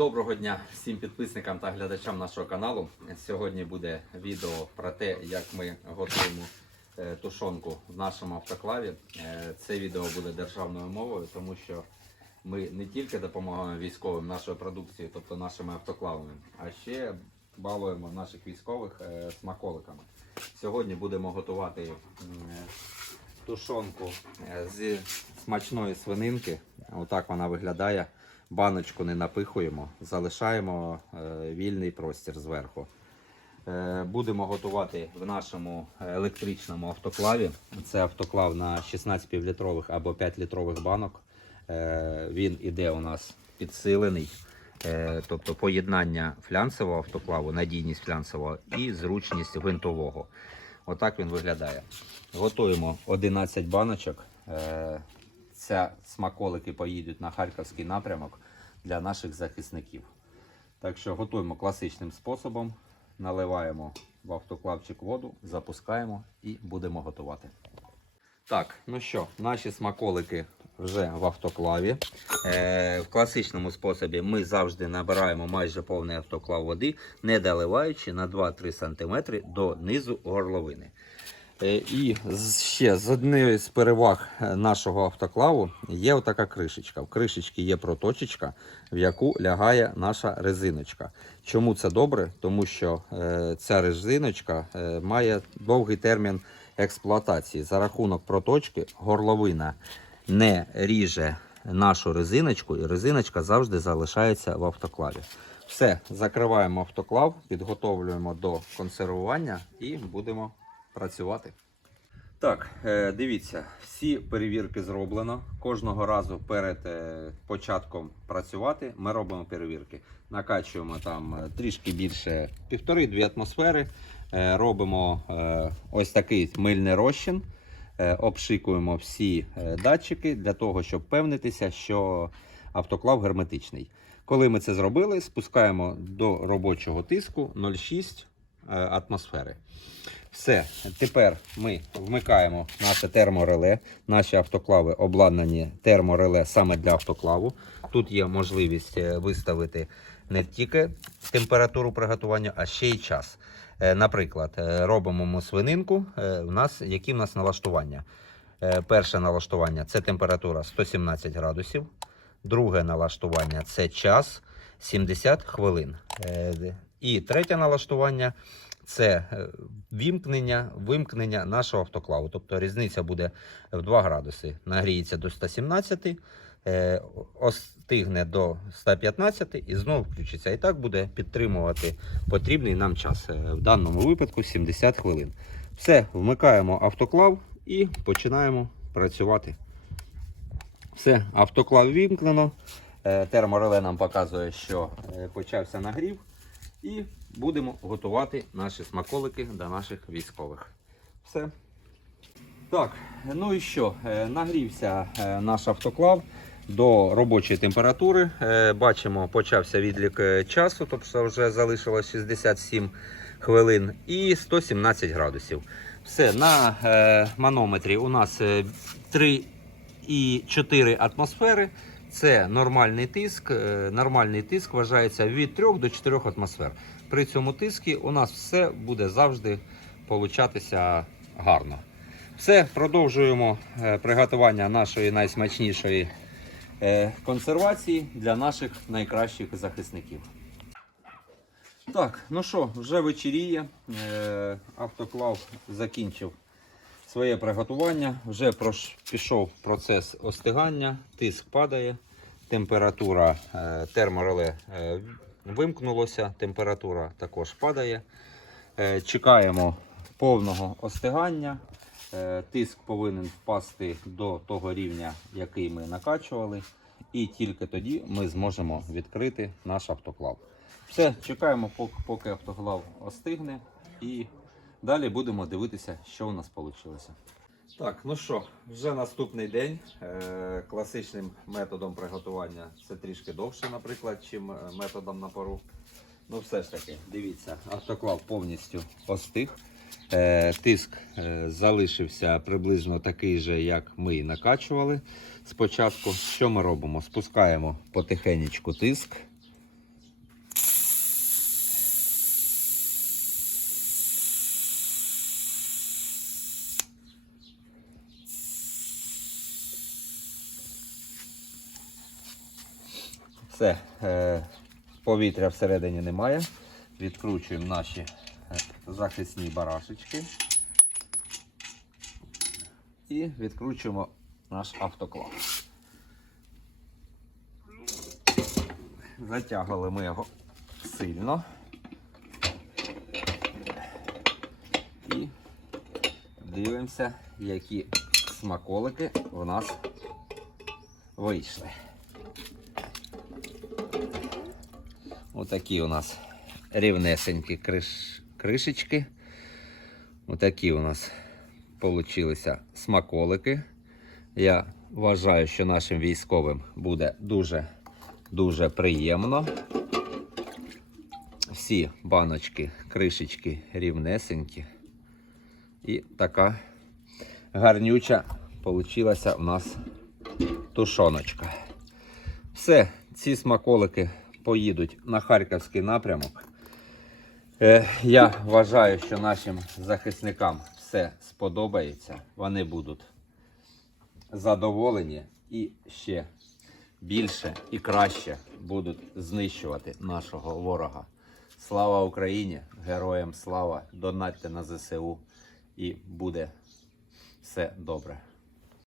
Доброго дня всім підписникам та глядачам нашого каналу. Сьогодні буде відео про те, як ми готуємо е, тушонку в нашому автоклаві. Е, Це відео буде державною мовою, тому що ми не тільки допомагаємо військовим нашою продукцією, тобто нашими автоклавами, а ще балуємо наших військових е, смаколиками. Сьогодні будемо готувати тушонку е, з смачної свининки. Отак вона виглядає. Баночку не напихуємо, залишаємо е, вільний простір зверху. Е, будемо готувати в нашому електричному автоклаві. Це автоклав на 16 півлітрових або 5-літрових банок. Е, він іде у нас підсилений. Тобто поєднання флянцевого автоклаву, надійність флянцевого і зручність гвинтового. Отак він виглядає. Готуємо 11 баночок. Ця смаколики поїдуть на харківський напрямок для наших захисників. Так що готуємо класичним способом, наливаємо в автоклавчик воду, запускаємо і будемо готувати. Так, ну що, наші смаколики вже в автоклаві. Е, в класичному способі ми завжди набираємо майже повний автоклав води, не доливаючи на 2-3 см до низу горловини. Е, І ще з однією з переваг е, нашого автоклаву є отака кришечка. В кришечці є проточечка, в яку лягає наша резиночка. Чому це добре? Тому що е, ця резиночка має довгий термін експлуатації. За рахунок проточки горловина не ріже нашу резиночку, і резиночка завжди залишається в автоклаві. Все, закриваємо автоклав, підготовлюємо до консервування і будемо працювати. Так, е, дивіться, всі перевірки зроблено. Кожного разу перед е, початком працювати ми робимо перевірки. Накачуємо там е, трішки більше півтори-дві атмосфери. Робимо ось такий мильний розчин. Обшикуємо всі датчики для того, щоб впевнитися, що автоклав герметичний. Коли ми це зробили, спускаємо до робочого тиску 0,6 е, атмосфери. Все, тепер ми вмикаємо наше термореле. Наші автоклави обладнані термореле саме для автоклаву. Тут є можливість е, виставити не тільки температуру приготування, а ще й час. Е, Наприклад, е, робимо ми свининку. е, В нас, які в нас налаштування? Е, Перше налаштування це температура 117 градусів. Друге налаштування це час 70 хвилин. І третє налаштування це е, вімкнення, вимкнення нашого автоклаву. Тобто різниця буде в 2 градуси. Нагріється до 117, е, остигне до 115 і знову включиться. І так буде підтримувати потрібний нам час. Е, В даному випадку 70 хвилин. Все, вмикаємо автоклав і починаємо працювати. Все, автоклав вімкнено. Е, Термореле нам показує, що почався нагрів. І будемо готувати наші смаколики до наших військових. Все. Так, ну і що? Е, Нагрівся е, наш автоклав до робочої температури. Е, Бачимо, почався відлік часу, тобто вже залишилось 67 хвилин і 117 градусів. Все, на манометрі у нас е, 3,4 атмосфери. Це нормальний тиск. Е, Нормальний тиск вважається від 3 до 4 атмосфер. При цьому тиску у нас все буде завжди получатися гарно. Все, продовжуємо е, приготування нашої найсмачнішої е, консервації для наших найкращих захисників. Так, ну що, вже вечеріє. Автоклав закінчив своє приготування. Вже пішов процес остигання, тиск падає, температура е, термореле е, вимкнулося, температура також падає. Е, Чекаємо повного остигання. Тиск повинен впасти до того рівня, який ми накачували. І тільки тоді ми зможемо відкрити наш автоклав. Все, чекаємо, поки автоклав остигне. І далі будемо дивитися, що у нас вийшло. Так, ну що, вже наступний день. Е, класичним методом приготування це трішки довше, наприклад, чим е, методом на пару. Ну, все ж таки, дивіться, автоклав повністю остиг. Е, тиск залишився приблизно такий же, як ми і накачували спочатку. Що ми робимо? Спускаємо потихенечку тиск. Все, е, повітря всередині немає. Відкручуємо наші е, захисні барашечки. І відкручуємо наш автоклав. Затягували ми його сильно. І дивимося, які смаколики у нас вийшли. Отакі у нас рівнесенькі криш... кришечки. Отакі у нас получилися смаколики. Я вважаю, що нашим військовим буде дуже дуже приємно. Всі баночки, кришечки рівнесенькі. І така гарнюча получилася у нас тушоночка. Все, ці смаколики поїдуть на харківський напрямок. Е, я вважаю, що нашим захисникам все сподобається. Вони будуть задоволені і ще більше і краще будуть знищувати нашого ворога. Слава Україні! Героям слава! Донатьте на ЗСУ і буде все добре.